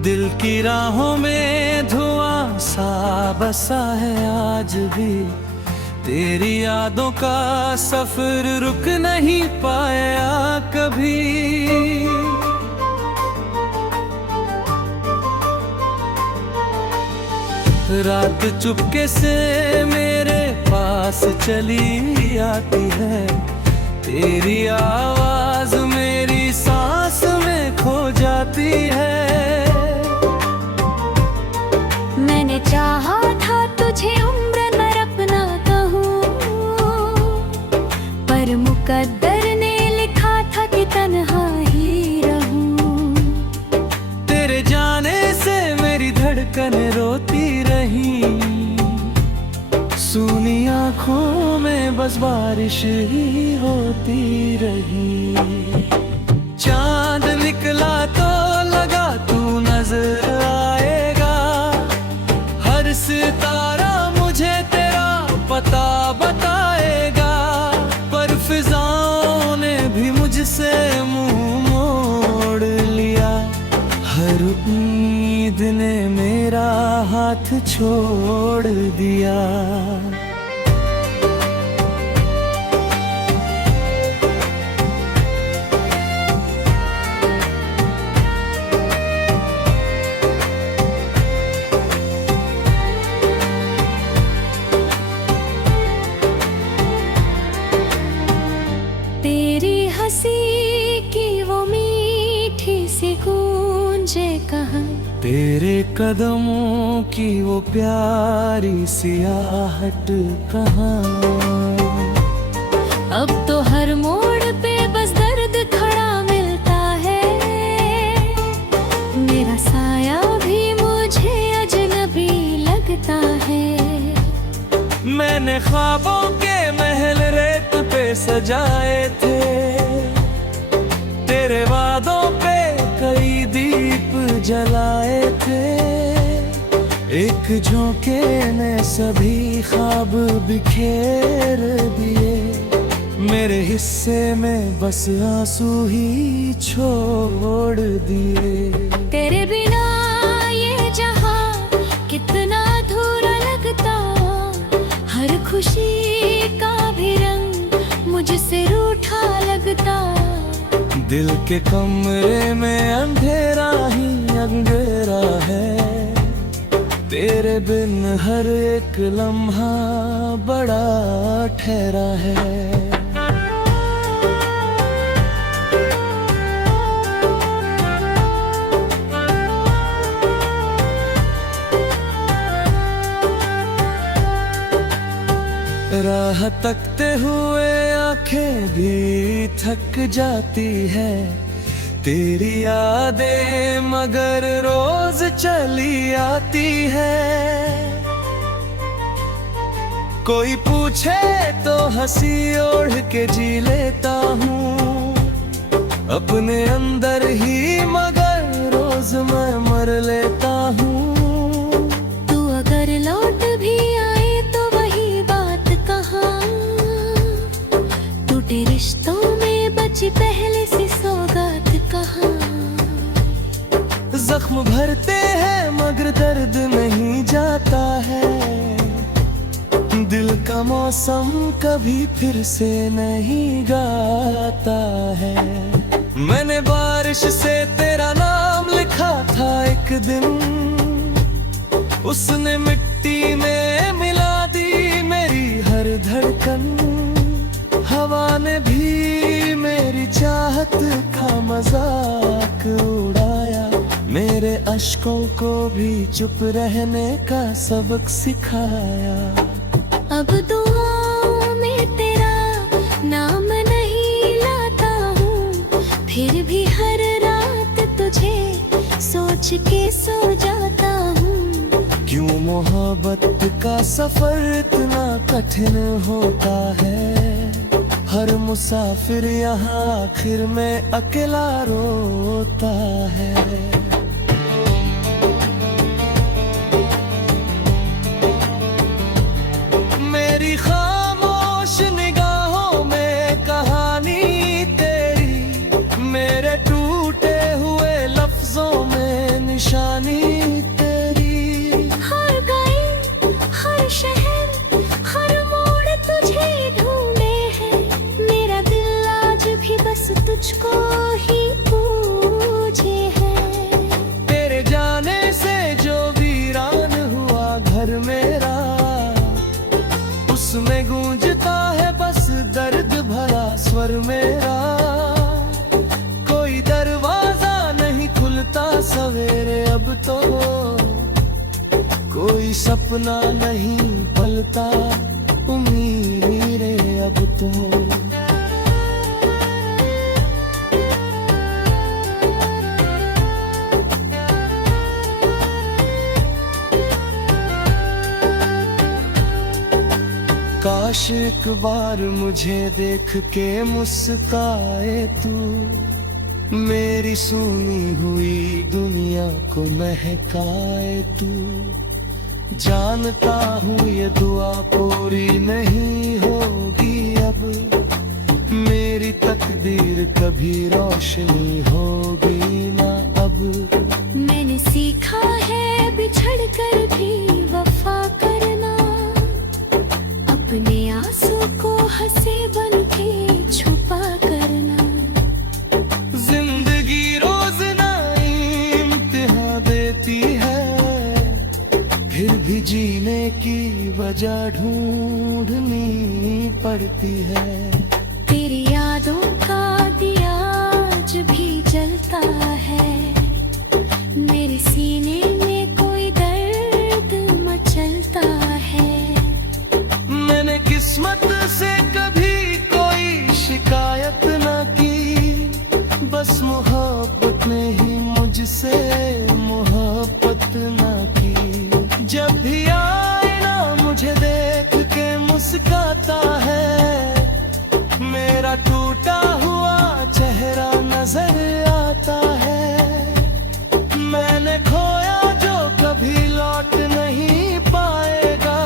दिल की राहों में धुआं सा बसा है आज भी। तेरी यादों का सफर रुक नहीं पाया कभी। रात चुपके से मेरे पास चली आती है। तेरी आवाज मेरी सांस में खो जाती है। मैंने चाहा था तुझे उम्र भर अपना कहूँ, पर मुकद्दर ने लिखा था कि तन्हा ही रहूं। तेरे जाने से मेरी धड़कन रोती रही। सूनी आँखों में बस बारिश ही होती रही। चांद निकला तो लगा तू नजर आएगा। हर सितारा मुझे तेरा पता बताएगा। पर फिजाओं ने भी मुझसे मुंह मोड़ लिया। हर उम्मीद ने मेरा हाथ छोड़ दिया। तेरी हंसी की वो मीठी सी गूंजे कहाँ, तेरे कदमों की वो प्यारी सी आहट कहाँ। अब तो हर मोड़ पे बस दर्द खड़ा मिलता है। मेरा साया भी मुझे अजनबी लगता है। मैंने ख्वाबों के महल रेत पे सजाए थे। तेरे वादों पे कई दीप जलाए थे। एक झोंके ने सभी ख्वाब बिखेर दिए। मेरे हिस्से में बस आंसू ही छोड़ दिए। तेरे बिना ये जहां कितना अधूरा लगता। हर खुशी का भी रंग मुझसे रूठा लगता। दिल के कमरे में अंधेरा ही अंधेरा है। तेरे बिन हर एक लम्हा बड़ा ठहरा है। राह तकते हुए आंखें भी थक जाती है। तेरी यादें मगर रोज चली आती है। कोई पूछे तो हंसी ओढ़ के जी लेता हूँ अपने अंदर ही, मगर रोज मैं मर लेता हूँ। तू अगर लौट भी आए तो वही बात कहाँ। टूटे रिश्तों में बची पहले सी सौगात कहाँ। जख्म भरते हैं मगर दर्द नहीं जाता है। दिल का मौसम कभी फिर से नहीं गाता है। मैंने बारिश से तेरा नाम लिखा था एक दिन। उसने मिट्टी में मिला दी मेरी हर धड़कन। हवा ने भी मेरी चाहत का मजाक उड़ाया। मेरे अश्कों को भी चुप रहने का सबक सिखाया। अब दुआओं में तेरा नाम नहीं लाता हूँ। फिर भी हर रात तुझे सोच के सो जाता हूँ। क्यों मोहब्बत का सफर इतना कठिन होता है। हर मुसाफिर यहाँ आखिर में अकेला रोता है। मेरी खामोश निगाहों में कहानी तेरी। मेरे टूटे हुए लफ्जों में निशान उसमें गूंजता है बस दर्द भरा स्वर मेरा। कोई दरवाजा नहीं खुलता सवेरे अब तो, कोई सपना नहीं पलता उम्मीदें अब तो। काश एक बार मुझे देख के मुस्काए तू, मेरी सुनी हुई दुनिया को महकाए तू। जानता हूँ ये दुआ पूरी नहीं होगी अब, मेरी तकदीर कभी रोशनी होगी ना अब। मैंने सीखा है बिछड़ कर भी वफा करना, अपने आंसू को हंसे बन के छुपा करना। जिंदगी रोज नई इम्तिहान देती है, फिर भी जीने की वजह ढूंढनी पड़ती है। तेरी यादों का दिया आज भी जलता है, मेरे सीने में कोई दर्द मचलता है। मैंने किस्मत से कभी कोई शिकायत न की, बस मोहब्बत ने ही मुझसे मोहब्बत न की। जब भी आईना मुझे देख के मुस्काता है, मेरा टूटा हुआ चेहरा नजर आता है। मैंने खोया जो कभी लौट नहीं पाएगा,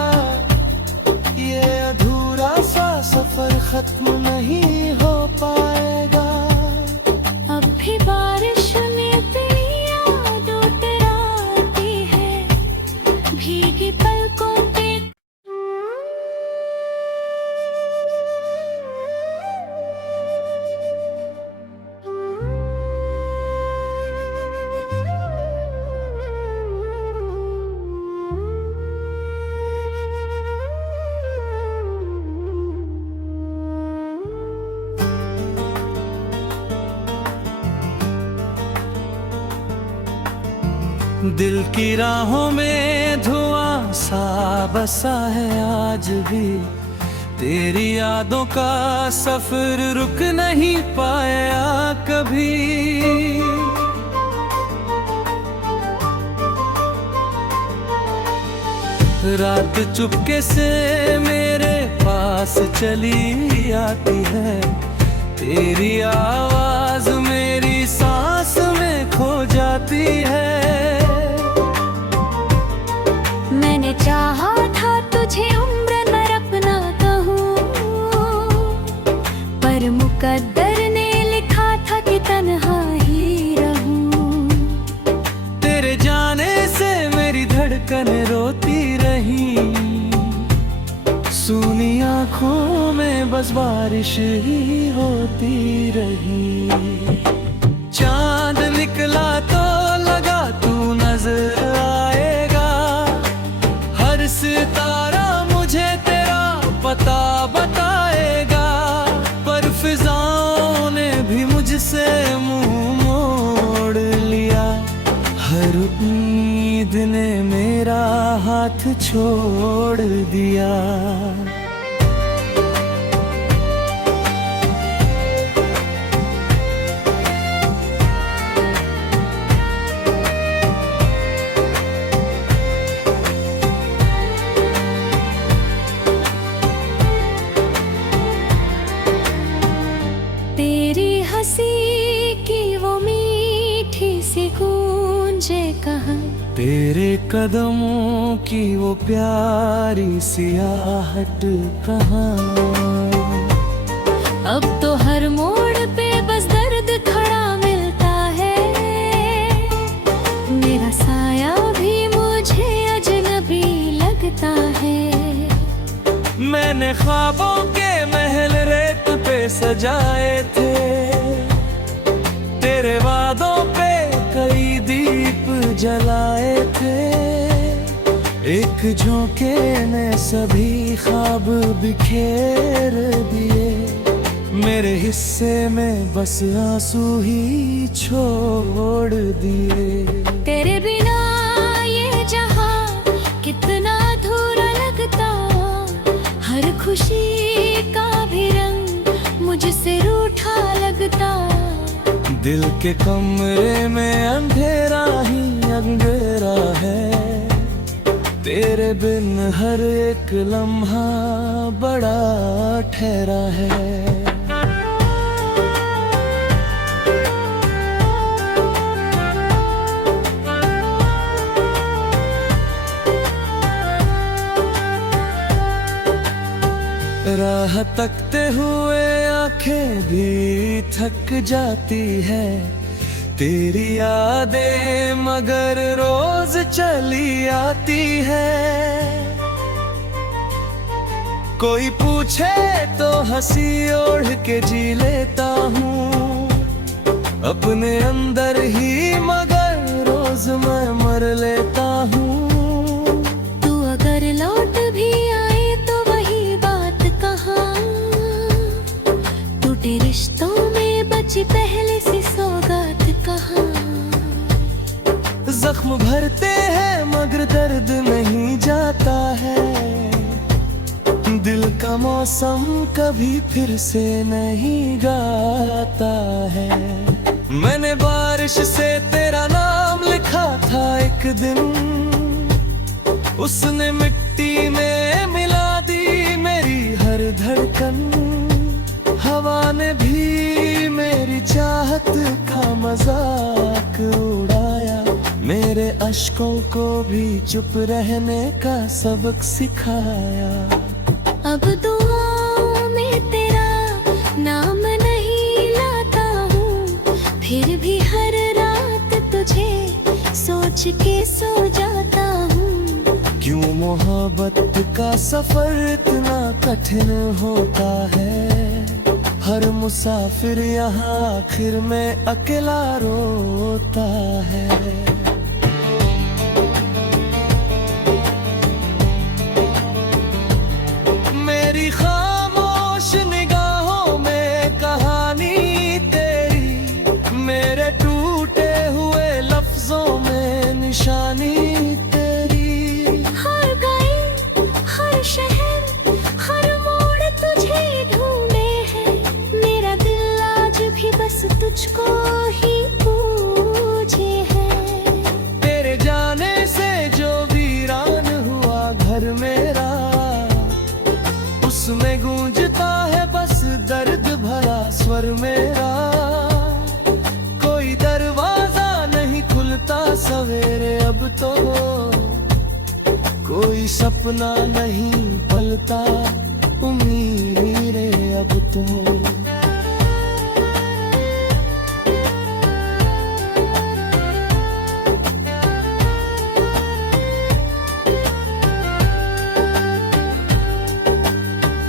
ये अधूरा सा सफर खत्म नहीं हो पाएगा। अब भी बारिश में तेरी याद उतराती है, भीगी पलकों पे। दिल की राहों में धुआं सा बसा है आज भी, तेरी यादों का सफर रुक नहीं पाया कभी। रात चुपके से मेरे पास चली आती है, तेरी आवाज मेरी सांस में खो जाती है। मैंने चाहा था तुझे उम्र भर अपना कहूँ, पर मुकद्दर ने लिखा था कि तन्हा ही रहूँ। तेरे जाने से मेरी धड़कन रोती रही, सूनी आँखों में बस बारिश ही होती रही। चांद निकला तो लगा तू नजर आएगा, हर सितारा मुझे तेरा पता बताएगा। पर फिजाओं ने भी मुझसे मुंह मोड़ लिया, हर उम्मीद ने मेरा हाथ छोड़ दिया। तेरी हंसी की वो मीठी सी गूंजे कहाँ, तेरे कदमों की वो प्यारी सी आहट कहाँ। अब तो हर मोड़ पे बस दर्द खड़ा मिलता है, मेरा साया भी मुझे अजनबी लगता है। मैंने ख्वाबों के महल रेत पे सजाए थे, तेरे वादों पे कई दीप जलाए थे। एक एक झोंके ने सभी ख्वाब बिखेर दिए, मेरे हिस्से में बस आंसू ही छोड़ दिए। तेरे बिना ये जहां कितना अधूरा लगता, हर खुशी का भी रंग मुझसे रूठा लगता। दिल के कमरे में अंधेरा ही अंधेरा है, तेरे बिन हर एक लम्हा बड़ा ठहरा है। राह तकते हुए आंखें भी थक जाती है, तेरी यादें मगर रोज चली आती है। कोई पूछे तो हंसी ओढ़ के जी लेता हूँ अपने अंदर ही, मगर रोज मैं मर लेता हूँ। तू अगर लौट भी आए तो वही बात कहाँ, टूटे रिश्तों में बची पहले सी सौगात कहाँ। जख्म भरते हैं मगर दर्द नहीं जाता है, दिल का मौसम कभी फिर से नहीं गाता है। मैंने बारिश से तेरा नाम लिखा था एक दिन, उसने मिट्टी में मिला दी मेरी हर धड़कन। हवा ने भी मेरी चाहत का मजाक उड़ाया, मेरे अश्कों को भी चुप रहने का सबक सिखाया। अब दुआओं में तेरा नाम नहीं लाता हूँ, फिर भी हर रात तुझे सोच के सो जाता हूँ। क्यों मोहब्बत का सफर इतना कठिन होता है, हर मुसाफिर यहाँ आखिर में अकेला रोता है। मेरी खामोश निगाहों में कहानी तेरी, मेरे टूटे हुए लफ्जों में निशानी तेरी। हर गली हर शहर हर मोड़ तुझे ढूंढे हैं, मेरा दिल आज भी बस तुझको ही पूछे है। तेरे जाने से जो वीरान हुआ घर मेरा, उसमें गूंजता है बस दर्द भरा स्वर मेरा। कोई दरवाजा नहीं खुलता सवेरे अब तो, कोई सपना नहीं पलता उम्मीदें अब तो।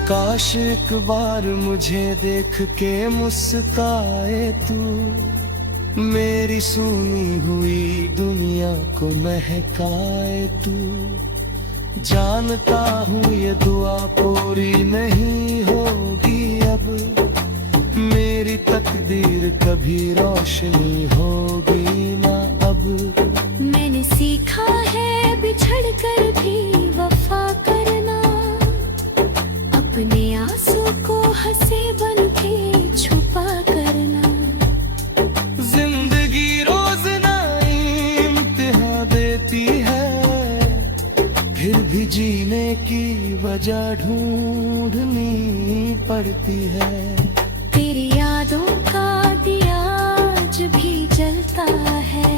काश एक बार मुझे देख के मुस्काए तू, मेरी सुनी हुई दुनिया को महकाए तू। जानता हूँ ये दुआ पूरी नहीं होगी अब, मेरी तकदीर कभी रोशनी होगी ना अब। मैंने सीखा है बिछड़ कर भी वफा करना, अपने आंसू को हंसे बन के छुपा करना। जिंदगी रोज नई इम्तिहान देती है, फिर भी जीने की वजह ढूंढनी पड़ती है। तेरी यादों का दिया आज भी जलता है,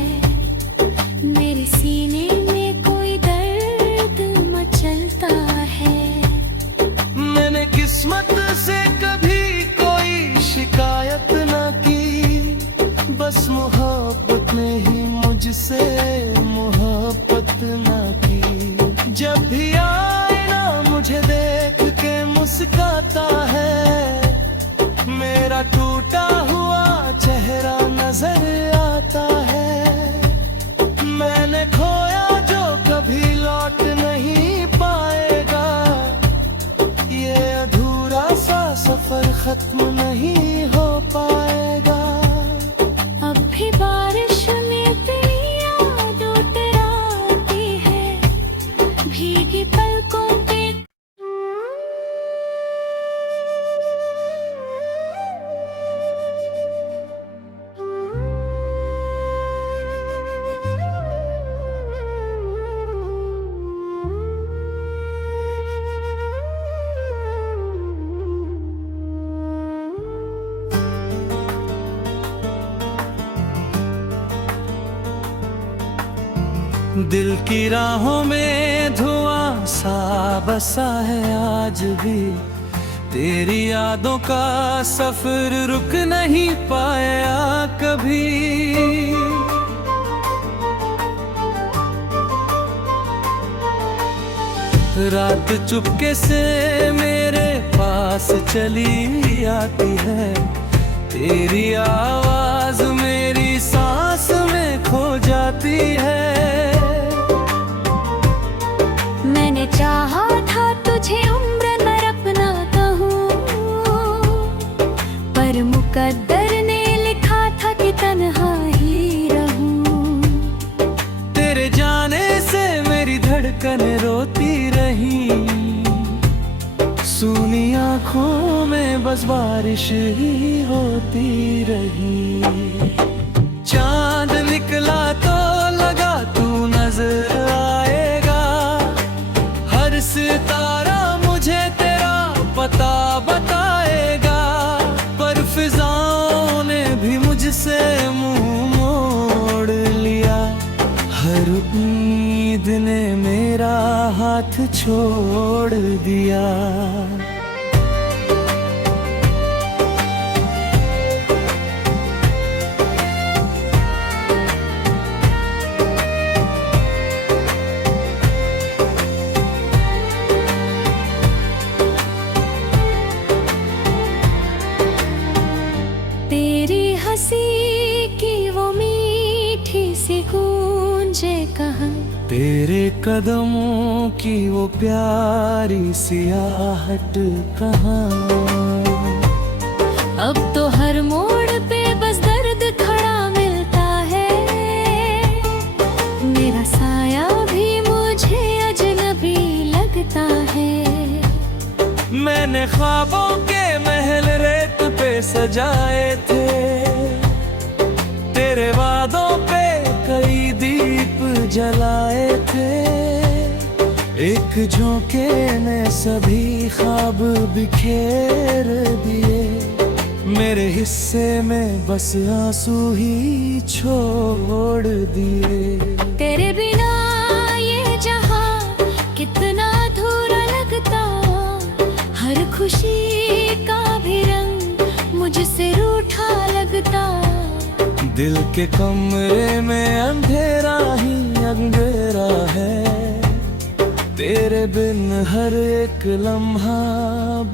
मेरे सीने में कोई दर्द मचलता है। मैंने किस्मत से कभी कोई शिकायत ना की, बस मोहब्बत ने ही मुझसे मोहब्बत ना की। जब भी आईना मुझे देख के मुस्काता है, मेरा टूटा हुआ चेहरा नजर आता है। मैंने खोया जो कभी लौट नहीं खत्म नहीं हो पाएगा। अब भी बारिश में तेरी याद उतराती है, भीगी पलकों पे। दिल की राहों में धुआं सा बसा है आज भी, तेरी यादों का सफर रुक नहीं पाया कभी। रात चुपके से मेरे पास चली आती है, तेरी आवाज मेरी सांस में खो जाती है। मैंने चाहा था तुझे उम्र भर अपना कहूँ, पर मुकद्दर ने लिखा था कि तन्हा ही रहूँ। तेरे जाने से मेरी धड़कन रोती रही, सूनी आँखों में बस बारिश ही होती रही। चांद निकला तो लगा तू नजर आएगा, हर सितारा मुझे तेरा पता बताएगा। पर फिजाओं ने भी मुझसे मुंह मोड़ लिया, हर उम्मीद ने मेरा हाथ छोड़ दिया। तेरी हंसी की वो मीठी सी गूंजे कहाँ, तेरे कदमों की वो प्यारी सी आहट कहाँ। अब तो हर मोड़ पे बस दर्द खड़ा मिलता है, मेरा साया भी मुझे अजनबी लगता है। मैंने ख्वाबों के महल रेत पे सजाए थे, तेरे वादों पे कई दीप जलाए थे। एक झोंके ने सभी ख्वाब बिखेर दिए, मेरे हिस्से में बस आंसू ही छोड़ दिए। तेरे बिना ये जहां कितना अधूरा लगता, हर खुशी का भी रंग मुझसे रूठा लगता। दिल के कमरे में अंधेरा ही अंधेरा है, तेरे बिन हर एक लम्हा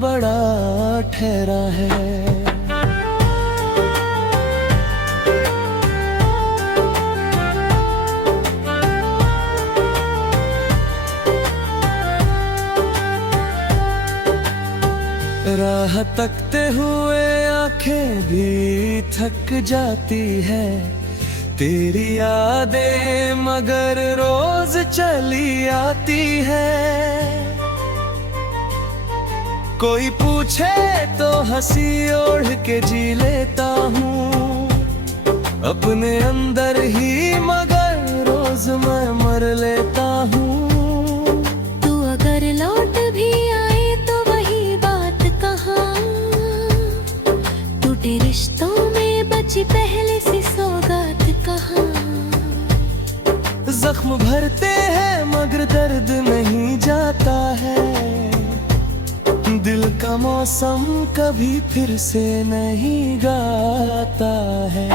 बड़ा ठहरा है। राह तकते हुए आंखें भी थक जाती है, तेरी यादें मगर रोज चली आती है। कोई पूछे तो हंसी ओढ़ के जी लेता हूँ अपने अंदर ही, मगर रोज मैं मर लेता हूँ। तू अगर लौट भी आए तो वही बात कहाँ, टूटे रिश्तों में बची पहले सी सौगात कहाँ। जख्म भरते हैं मगर दर्द नहीं जाता है, दिल का मौसम कभी फिर से नहीं गाता है।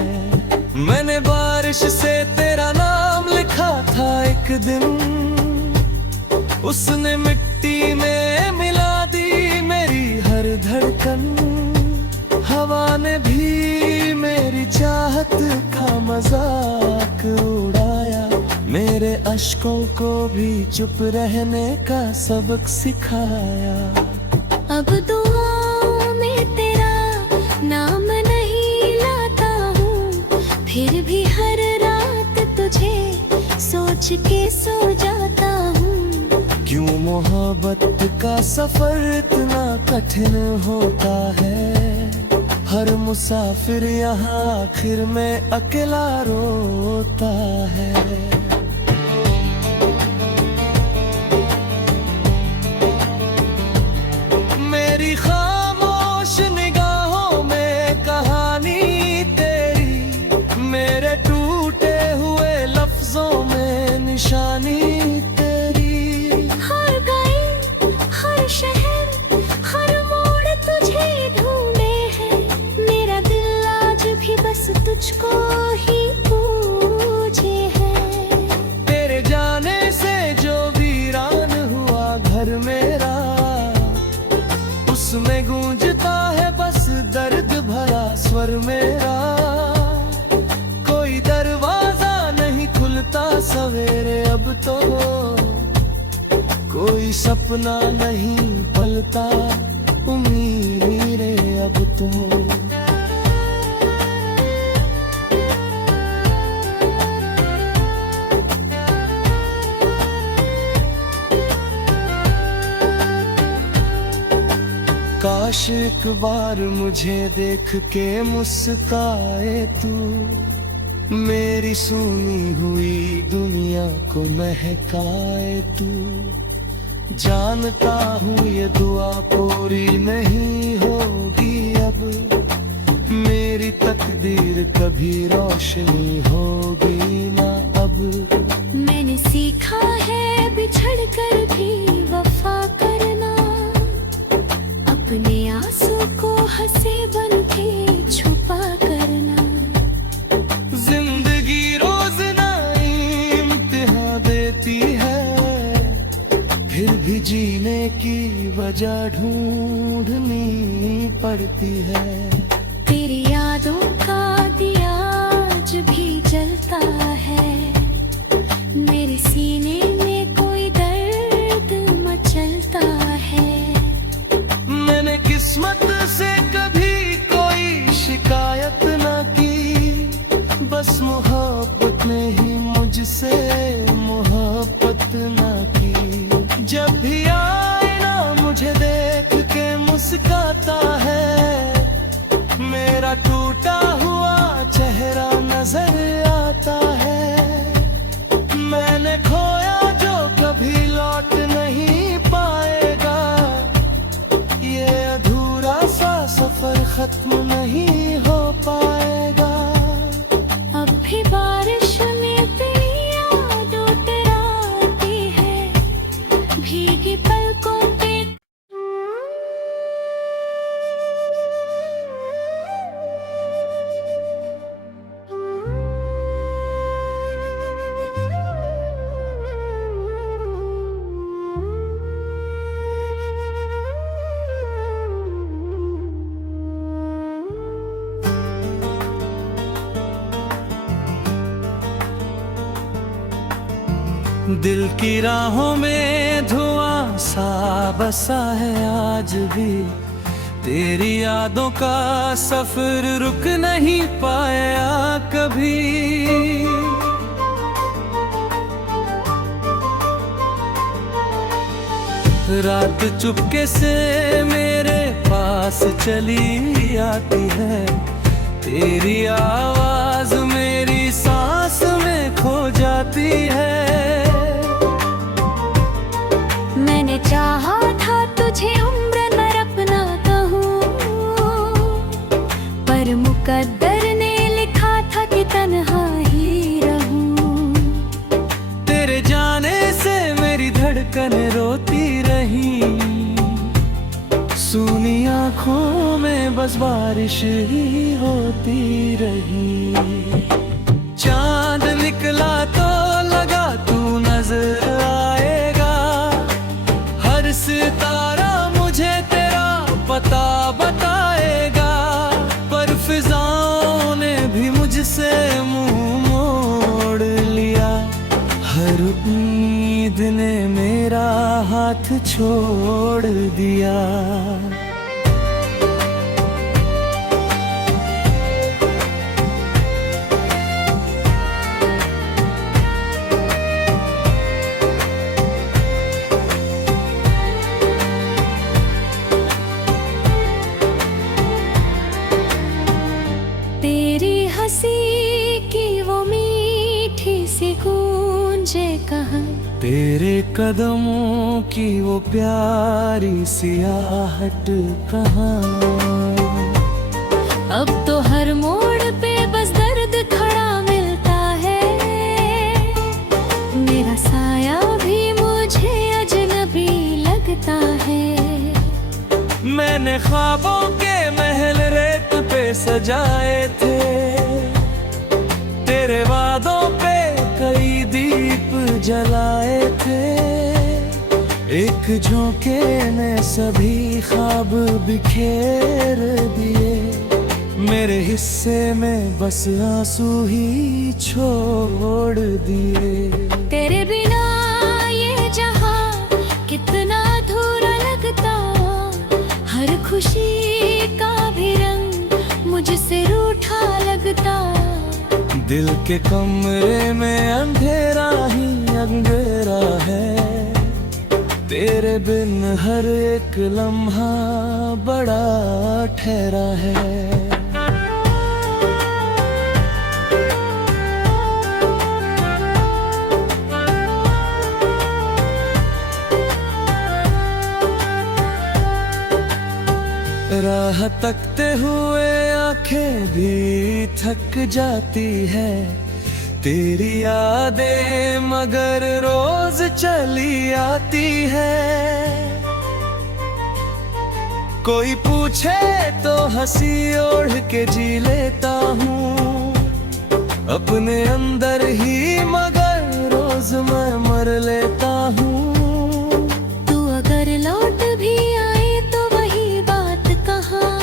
मैंने बारिश से तेरा नाम लिखा था एक दिन, उसने मिट्टी में मिला दी मेरी हर धड़कन। हवा ने भी मेरी चाहत का मजाक उड़ाया, मेरे अश्कों को भी चुप रहने का सबक सिखाया। अब दुआओं में तेरा सोच के सो जाता हूँ। क्यों मोहब्बत का सफर इतना कठिन होता है। हर मुसाफिर यहाँ आखिर में अकेला रोता है। मेरी खामोश निगाहों में कहानी तेरी, मेरे टूटे हुए लफ्जों में निशानी तेरी। हर गली, हर शहर, हर मोड़ तुझे ढूंढे हैं। मेरा दिल आज भी बस तुझको ही पूछे है। तेरे जाने से जो वीरान हुआ घर मेरा, उसमें गूंजता है बस दर्द भरा स्वर मेरा। कोई दरवाजा नहीं खुलता सवेरे अब तो, कोई सपना नहीं पलता उम्मीदें अब तो। काश एक बार मुझे देख के मुस्काए तू, मेरी सुनी हुई दुनिया को महकाए तू। जानता हूँ ये दुआ पूरी नहीं होगी अब, मेरी तकदीर कभी रोशनी होगी ना अब। मैंने सीखा है बिछड़ कर भी वफा करना, अपने आंसू को हंसे बन के छुपा करना। जिंदगी रोज नई इम्तिहान देती है, फिर भी जीने की वजह ढूंढनी पड़ती है। तेरी यादों का दिया आज भी जलता है, मेरे सीने में कोई दर्द मचलता है। मैंने किस्मत से कभी कोई शिकायत ना की, बस मोहब्बत ने ही मुझसे मोहब्बत ना की। जब भी आईना मुझे देख के मुस्काता है, मेरा टूटा हुआ चेहरा नजर आता है। मैंने खोया जो कभी लौट नहीं पाएगा, ये अधूरा सा सफर खत्म नहीं हो पाएगा। अब भी बारिश में तेरी याद उतराती है, भीगी पलकों पे। दिल की राहों में धुआं सा बसा है आज भी, तेरी यादों का सफर रुक नहीं पाया कभी। रात चुपके से मेरे पास चली आती है, तेरी आवाज मेरी सांस में खो जाती है। मैंने चाहा था तुझे उम्र भर अपना कहूँ, पर मुकद्दर ने लिखा था कि तन्हा ही रहूँ। तेरे जाने से मेरी धड़कन रोती रही, सूनी आँखों में बस बारिश ही होती रही। चांद निकला तो लगा तू नजर आएगा, हर सितारा मुझे तेरा पता बताएगा। पर फिजाओं ने भी मुझसे मुंह मोड़ लिया, हर उम्मीद ने मेरा हाथ छोड़ दिया। तेरे कदमों की वो प्यारी सी आहट कहाँ। अब तो हर मोड़ पे बस दर्द खड़ा मिलता है, मेरा साया भी मुझे अजनबी लगता है। मैंने ख्वाबों के महल रेत पे सजाए थे, तेरे वादों पे कई दीप जलाए थे। एक झोंके ने सभी ख्वाब बिखेर दिए, मेरे हिस्से में बस आंसू ही छोड़ दिए। तेरे बिना ये जहां कितना अधूरा लगता, हर खुशी का भी रंग मुझसे रूठा लगता। दिल के कमरे में अंधेरा ही अंधेरा है, तेरे बिन हर एक लम्हा बड़ा ठहरा है। राह तकते हुए आंखें भी थक जाती है, तेरी यादें मगर रोज चली आती है। कोई पूछे तो हंसी ओढ़ के जी लेता हूँ अपने अंदर ही, मगर रोज मैं मर लेता हूँ। तू अगर लौट भी आए तो वही बात कहाँ,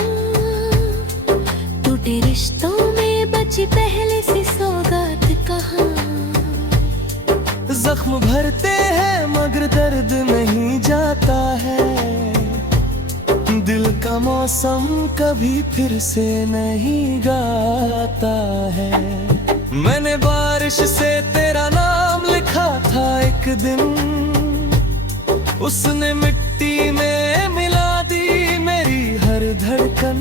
टूटे रिश्तों में बची पहले सी सौगात कहाँ। जख्म भरते हैं मगर दर्द नहीं जाता है, दिल का मौसम कभी फिर से नहीं गाता है। मैंने बारिश से तेरा नाम लिखा था एक दिन, उसने मिट्टी में मिला दी मेरी हर धड़कन।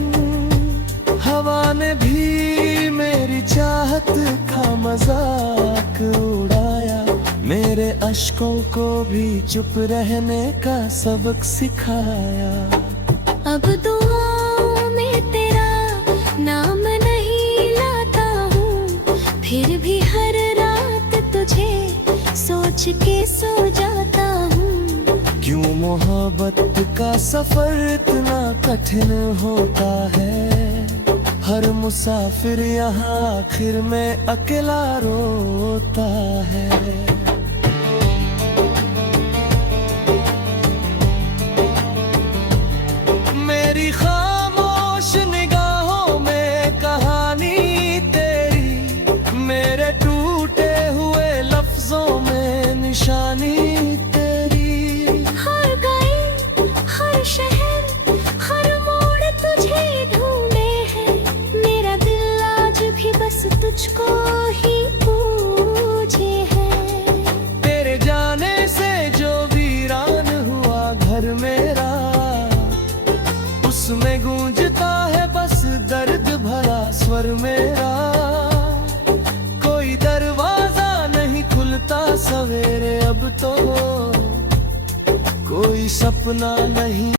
हवा ने भी मेरी चाहत का मजाक उड़ाया, मेरे अश्कों को भी चुप रहने का सबक सिखाया। अब दुआओं में तेरा नाम नहीं लाता हूँ, फिर भी हर रात तुझे सोच के सो जाता हूँ। क्यों मोहब्बत का सफर इतना कठिन होता है, हर मुसाफिर यहाँ आखिर में अकेला रोता है। मेरी खामोश निगाहों में कहानी तेरी, मेरे टूटे हुए लफ्जों में निशानी तेरी। हर गली हर शहर हर मोड़ तुझे ढूंढे हैं, मेरा दिल आज भी बस तुझको ही पूछे है। तेरे जाने से जो वीरान हुआ घर मेरा, उसमें गूंजता है बस दर्द भरा स्वर मेरा। कोई दरवाजा नहीं खुलता सवेरे अब तो, कोई सपना नहीं